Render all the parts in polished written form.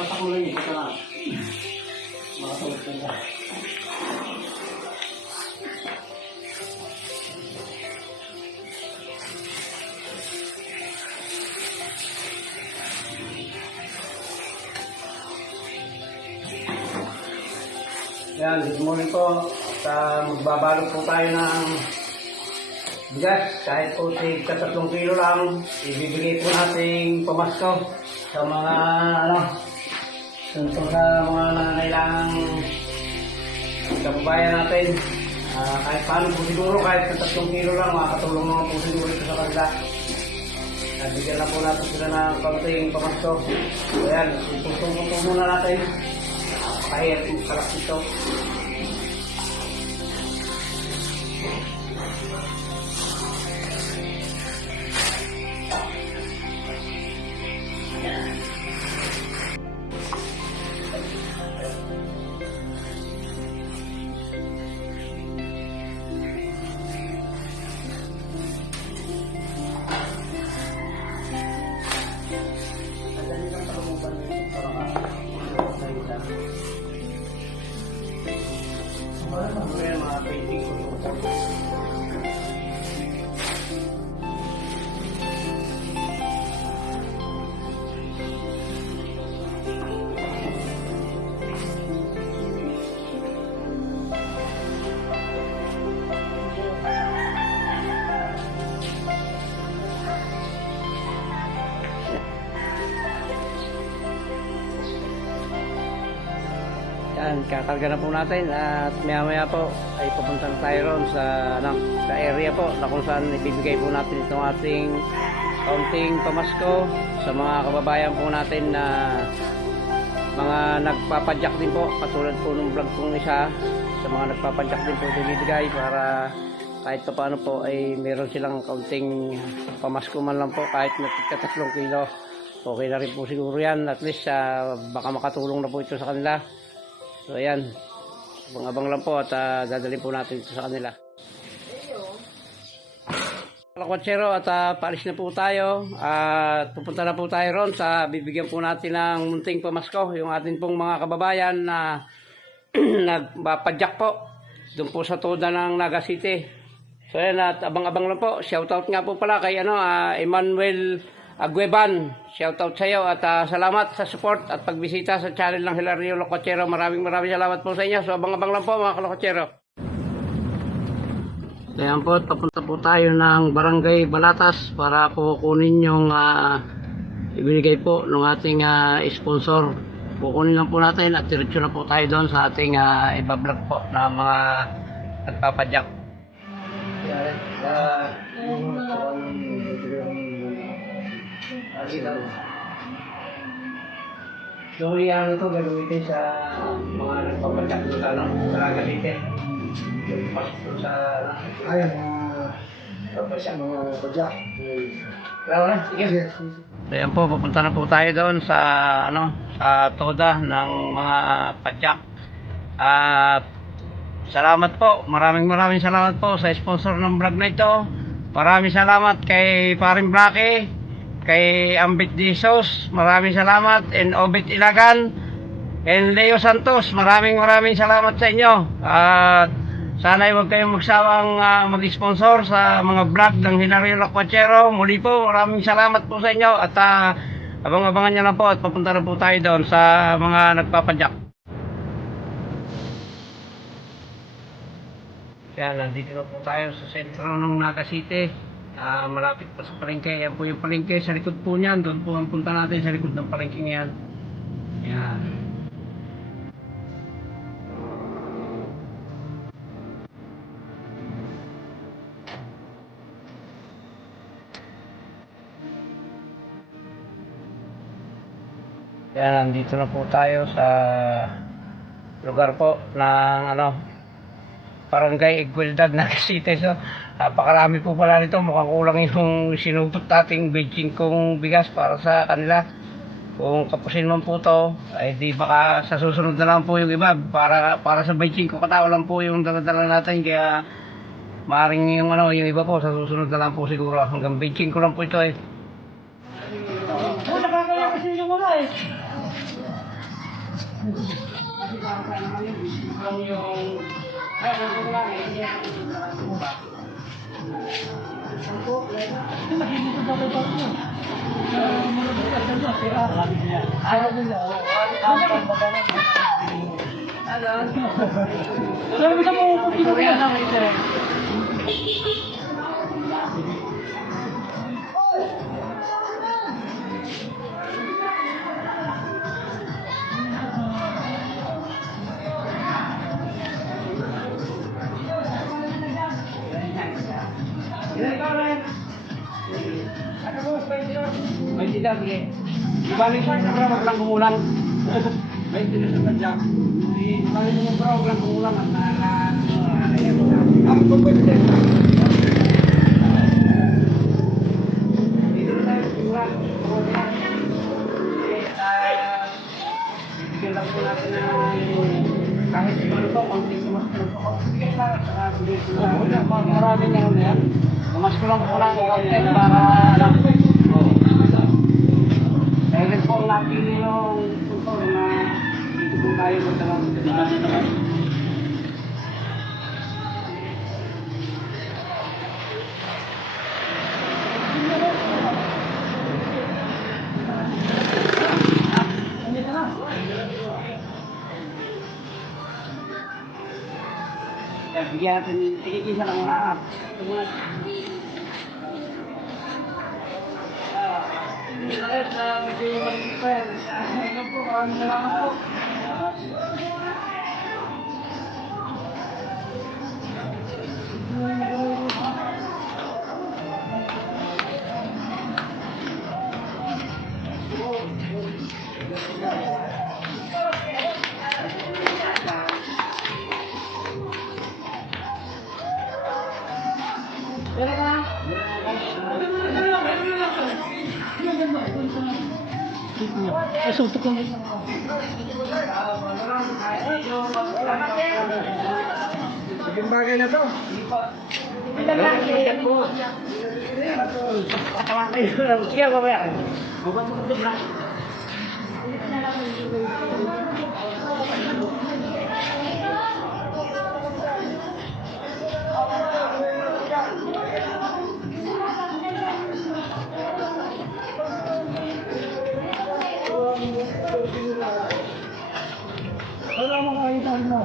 Tapos ako lang ito na. Makasulit ko na. Yan, good morning po. At magbabalot po tayo ng bigas. Kahit po 3 kilo lang, ibibigay po nating pamasko sa mga tungkol sa mga nangangailangang kababayan natin. Kahit paano po siguro, kahit 3 kilo lang, makakatulong naman po siguro ito sa kanila. Bigyan na po natin sila ng kaunting pamasko. So yan, itutong po muna natin. Kahit kalak ito. Yan, kakarga na po natin at maya po ay papunta na tayo ron sa area po na kung saan ibibigay po natin itong ating kaunting pamasko sa mga kababayan po natin na mga nagpapadyak din po, katulad po ng vlog pong isa, sa mga nagpapadyak din po ito ibibigay para kahit pa paano po ay meron silang kaunting pamasko man lang po, kahit na 3 kilo. Okay na rin po siguro yan, at least baka makatulong na po ito sa kanila. So ayan, abang-abang lang po at dadalhin po natin ito sa kanila. Kalakwatsyero, at paalis na po tayo at pupunta na po tayo ron sa bibigyan po natin ng munting pamasko yung atin pong mga kababayan na nagpapadyak po doon po sa Toda ng Naga City. So ayan, at abang-abang lang po. Shoutout nga po pala kay Emmanuel Agueban, shoutout sa iyo at salamat sa support at pagbisita sa channel ng Hilario Locochero. Maraming salamat po sa inyo. So abang-abang lang po mga kalokochero. Ayan po, papunta po tayo ng Barangay Balatas para po kunin yung ibinigay po ng ating sponsor. Kukunin lang po natin at diretso na po tayo doon sa ating ibablog po na mga nagpapadyak. So yan ito gagamitin sa mga nagpapadyak doon sa Naga City. Pasok sa Ayan, mga padyak. Claro na, sige. Ayan po, pupunta na po tayo doon sa sa Toda ng mga padyak. At salamat po, maraming salamat po sa sponsor ng vlog na ito. Maraming salamat kay Paring Blackie, kay Ambit Jesus, maraming salamat, and Obit Ilagan, and Leo Santos, maraming salamat sa inyo. At sana ay huwag kayong magsawang mag-sponsor sa mga vlog ng Hilario Locochero. Muli po, maraming salamat po sa inyo at abang-abangan nyo lang po at papunta na po tayo doon sa mga nagpapadyak. Kaya nandito na po tayo sa sentro ng Naga City. Malapit pa sa palengke. Yan po yung palengke sa likod po niyan. Doon po ang punta natin sa likod ng palengke niyan. Yan. Yan, nandito na po tayo sa lugar po ng Barangay Igualdad, Naga City. So, napakarami po pala nito. Mukhang kulang yung sinupot nating benching kong bigas para sa kanila. Kung kapusin man po to, ay di baka sa susunod na lang po yung iba. Para sa benching ko katawa lang po yung dala natin. Kaya maaaring yung iba po sa susunod na lang po siguro. Hanggang benching ko lang po ito eh. Nakakaya kasi yung wala eh. May sila, sige. Ibalik mo yung program ng kumulan. May sila sa padyak. Ibalik mo yung program ng kumulan. Ang pagpapit. Dito tayo kumulan. Bibigyan lang po natin ng kahit ano to, konting mas ko lang po. Sige na, saka bigyan ko lang. Marami na yun yan. Mas ko lang po lang konting para alam ko. Dahil po ang napili yung tutor na dito po tayo magdalawang bigyan natin, tigigisa lang muna. Ito muna. Medyo yung malipan. Ano po, maraming salamat po. Ay, suntok lang. Sige bagay na to. Sige, babaya. Wala makakita mo.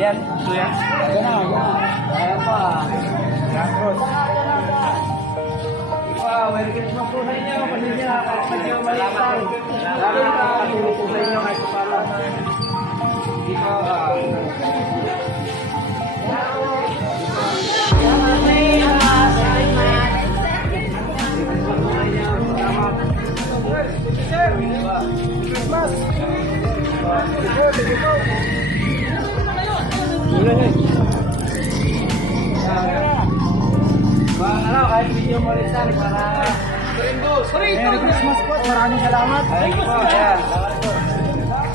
Ayan, ito yan. Ayan pa. Wow, Merry Christmas po sa inyo. Pasensya, medyo maliit lang. Nakakatulong po sa inyo kahit para dito. Christmas! kahit video mo rin sir, para... Merry Christmas po. Maraming salamat. Ay po, ayan.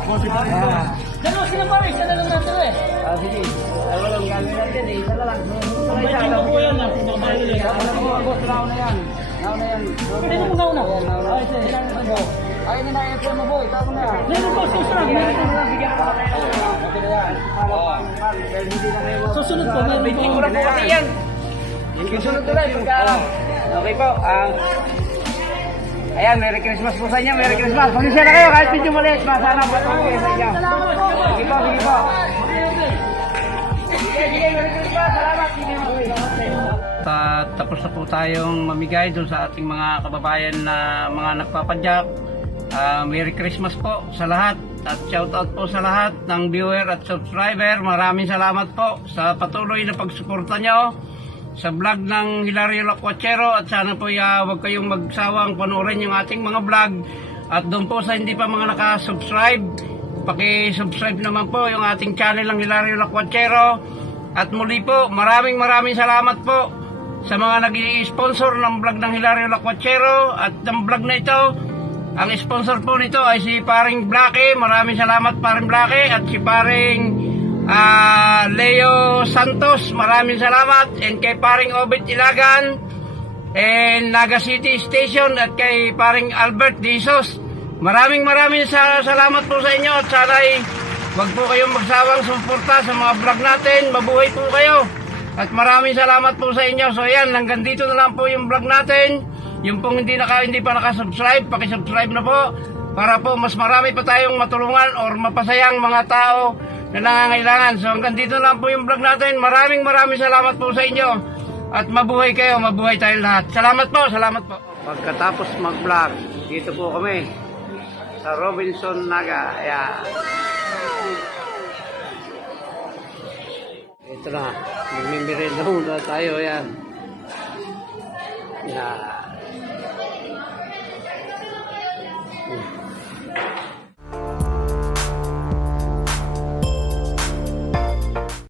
Ayan. Dalawa sila pare, isa na lang natin eh. Sige. Ay, walang gagawin natin eh. Isa na lang. Baitin ko po yan. Boss, nauna yan. Nauna yan. Pwede mo nauna. Ay, sige. Ay, nanayan ko mo po. Ikaw mo na. Meron po, susunod. Susunod po, meron po. Bikin ko na po kasi yan. Yung susunod tuloy. Okay po. Ayan, Merry Christmas po sa inyo. Merry Christmas. Mag-isa na kayo kahit video maliit. Masana po ito po sa inyo. Sige po, sige po. Sige, Merry Christmas. Salamat. Tapos na po tayong mamigay doon sa ating mga kababayan na mga nagpapadyak. Merry Christmas po sa lahat at shoutout po sa lahat ng viewer at subscriber. Maraming salamat po sa patuloy na pagsuporta nyo sa vlog ng Hilario Lacuachero at sana po huwag kayong magsawang panoorin yung ating mga vlog at doon po sa hindi pa mga nakasubscribe, paki-subscribe naman po yung ating channel ng Hilario Lacuachero at muli po maraming salamat po sa mga nag-i-sponsor ng vlog ng Hilario Lacuachero at ng vlog na ito. Ang sponsor po nito ay si Paring Blackie. Maraming salamat Paring Blackie at si Paring Leo Santos. Maraming salamat. And kay Paring Obit Ilagan and Naga City Station at kay Paring Albert Dizos. Maraming salamat po sa inyo at sana ay wag po kayong magsawang suporta sa mga vlog natin. Mabuhay po kayo. At maraming salamat po sa inyo. So yan, hanggang dito na lang po yung vlog natin. Yung pong hindi pa nakasubscribe, paki-subscribe na po para po mas marami pa tayong matulungan or mapasayang mga tao na nangangailangan. So hanggang dito lang po yung vlog natin. Maraming salamat po sa inyo. At mabuhay kayo, mabuhay tayong lahat. Salamat po. Pagkatapos mag-vlog, dito po kami sa Robinson Naga. Ayan. Ito na, magmimirinda muna tayo. Ayan. Ayan.